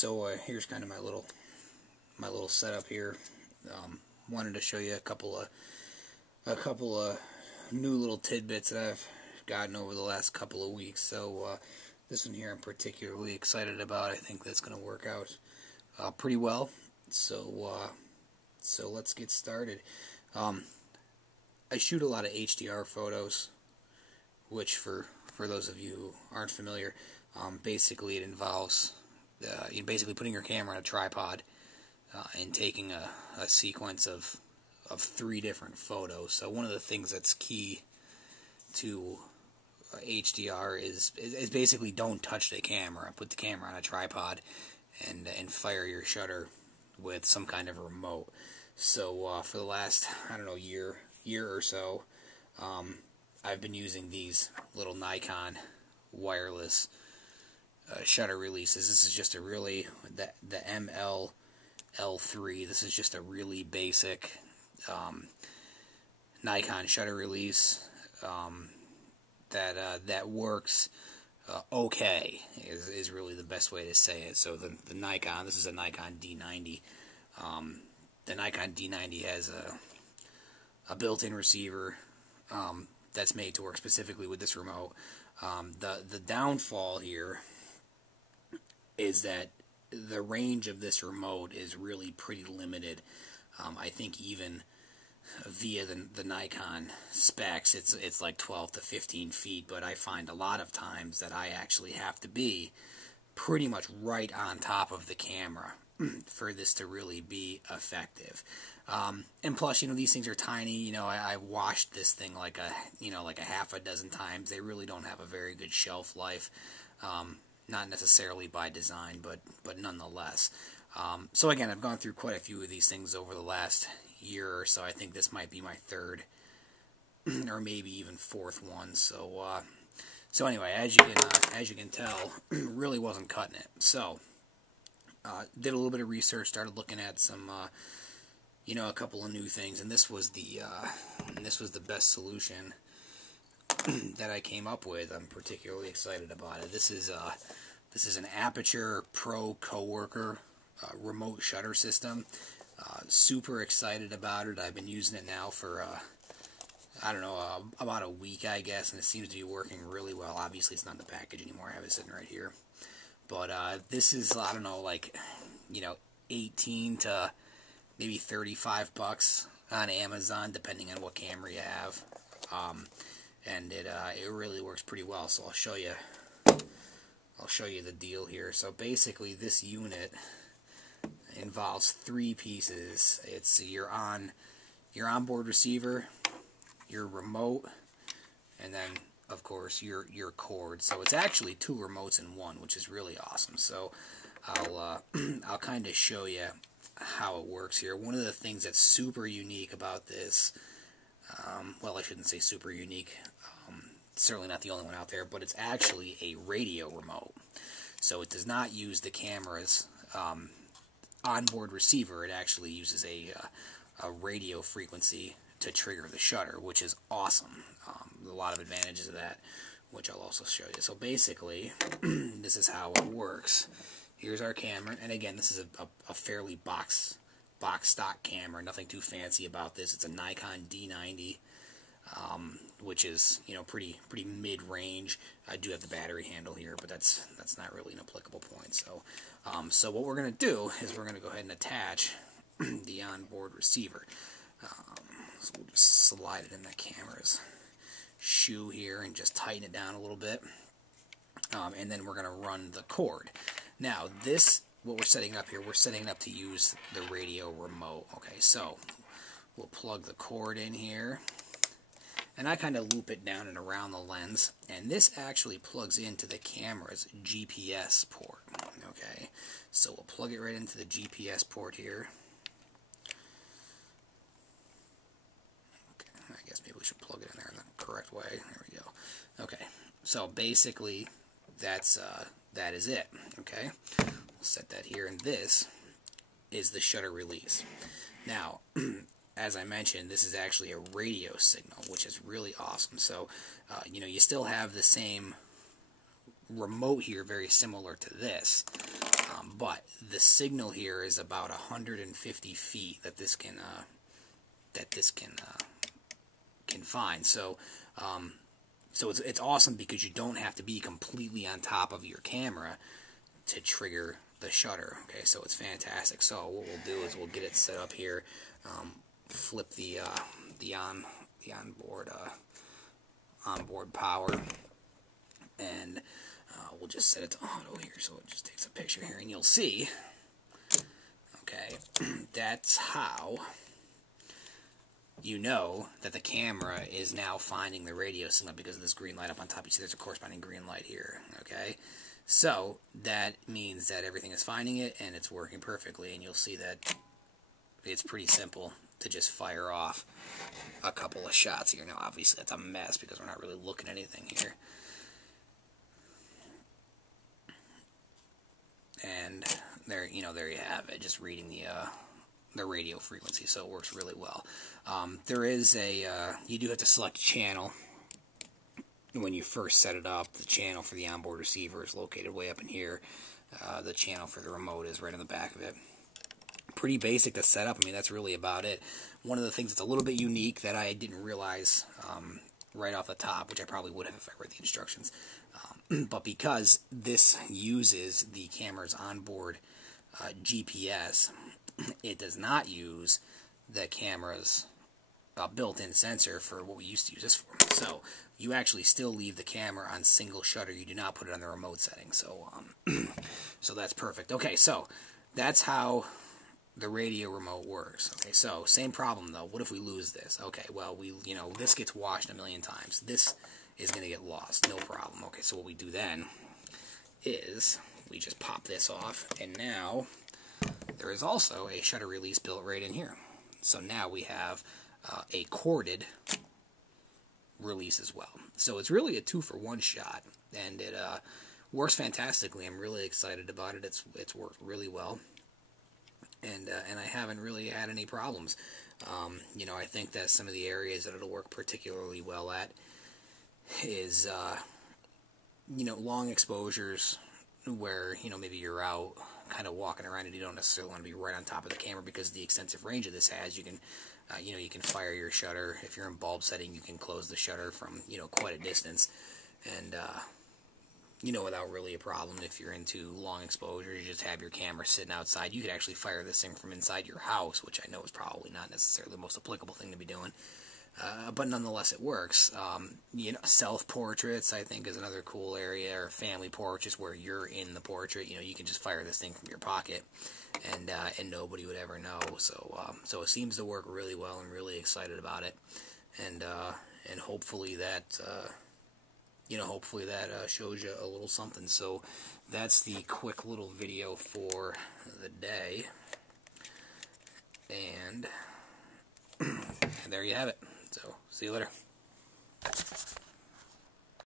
So here's kind of my little setup here. Wanted to show you a couple of new little tidbits that I've gotten over the last couple of weeks. So this one here I'm particularly excited about. I think that's going to work out pretty well. So let's get started. I shoot a lot of HDR photos, which for those of you who aren't familiar, basically it involves you're basically putting your camera on a tripod and taking a sequence of 3 different photos. So one of the things that's key to HDR is basically don't touch the camera. Put the camera on a tripod and fire your shutter with some kind of a remote. So for the last, I don't know, year or so, I've been using these little Nikon wireless shutter releases. This is just a really, the ML-L3, this is just a really basic Nikon shutter release that works okay, is really the best way to say it. So the Nikon, this is a Nikon D90. The Nikon D90 has a built-in receiver that's made to work specifically with this remote. The downfall here is that the range of this remote is really pretty limited. I think even via the Nikon specs, it's like 12 to 15 feet, but I find a lot of times that I actually have to be pretty much right on top of the camera for this to really be effective. And plus, these things are tiny. I washed this thing like a half a dozen times. They really don't have a very good shelf life. Not necessarily by design, but nonetheless. So again, I've gone through quite a few of these things over the last year or so. I think this might be my 3rd or maybe even 4th one. So anyway, as you can tell, really wasn't cutting it. So did a little bit of research, started looking at some a couple of new things, and this was the best solution that I came up with. I'm particularly excited about it. This is an Aputure Pro Coworker remote shutter system. Super excited about it. I've been using it now for I don't know, about a week, I guess, and it seems to be working really well. Obviously, it's not in the package anymore. I have it sitting right here. But this is, I don't know, like 18 to maybe $35 on Amazon, depending on what camera you have. And it really works pretty well. So I'll show you the deal here. So basically, this unit involves 3 pieces. It's your onboard receiver, your remote, and then of course your cord. So it's actually 2 remotes in one, which is really awesome. So I'll kind of show you how it works here. One of the things that's super unique about this, well, I shouldn't say super unique, certainly not the only one out there, but it's actually a radio remote. So it does not use the camera's onboard receiver. It actually uses a radio frequency to trigger the shutter, which is awesome. A lot of advantages of that, which I'll also show you. So basically, this is how it works. Here's our camera, and again, this is a fairly box stock camera. Nothing too fancy about this. It's a Nikon D90, which is pretty mid-range. I do have the battery handle here, but that's not really an applicable point. So what we're going to do is we're going to go ahead and attach the onboard receiver. So we'll just slide it in the camera's shoe here and just tighten it down a little bit. And then we're going to run the cord. Now, what we're setting up here, we're setting it up to use the radio remote. Okay, so we'll plug the cord in here. And I kind of loop it down and around the lens. And this actually plugs into the camera's GPS port. Okay, so we'll plug it right into the GPS port here. Okay, I guess maybe we should plug it in there in the correct way. There we go. Okay, so basically that is it. Okay, we'll set that here, and this is the shutter release. Now, as I mentioned, this is actually a radio signal, which is really awesome. So, you still have the same remote here, very similar to this. But the signal here is about 150 feet that this can find. So it's awesome because you don't have to be completely on top of your camera to trigger the shutter. Okay, so it's fantastic. So what we'll do is we'll get it set up here, flip the onboard power, and we'll just set it to auto here, so it just takes a picture here, and you'll see. Okay, that's how you know that the camera is now finding the radio signal because of this green light up on top. You see there's a corresponding green light here, okay? So that means that everything is finding it and it's working perfectly, and you'll see that it's pretty simple to just fire off a couple of shots here. Now obviously that's a mess because we're not really looking at anything here. And there you have it, just reading the radio frequency, so it works really well. There is you do have to select a channel when you first set it up. The channel for the onboard receiver is located way up in here. The channel for the remote is right on the back of it. Pretty basic to set up. I mean, that's really about it. One of the things that's a little bit unique that I didn't realize right off the top, which I probably would have if I read the instructions, but because this uses the camera's onboard GPS, it does not use the camera's built-in sensor for what we used to use this for. So you actually still leave the camera on single shutter. You do not put it on the remote setting. So so that's perfect. Okay, so that's how the radio remote works. Okay, so same problem though. What if we lose this? Okay, well, this gets washed a million times. This is going to get lost, no problem. Okay, so what we do then is we just pop this off, and now there is also a shutter release built right in here. So now we have a corded release as well. So it's really a 2-for-1 shot, and it works fantastically. I'm really excited about it. It's worked really well, and I haven't really had any problems. I think that some of the areas that it'll work particularly well at is long exposures where maybe you're out kind of walking around and you don't necessarily want to be right on top of the camera because of the extensive range of this has. You can you can fire your shutter. If you're in bulb setting, you can close the shutter from quite a distance, and without really a problem. If you're into long exposures, you just have your camera sitting outside. You could actually fire this thing from inside your house, which I know is probably not necessarily the most applicable thing to be doing. But nonetheless, it works. Self-portraits, I think, is another cool area, or family portraits where you're in the portrait. You can just fire this thing from your pocket, and nobody would ever know. So it seems to work really well. I'm really excited about it, and hopefully that shows you a little something. So that's the quick little video for the day, and there you have it. So, see you later.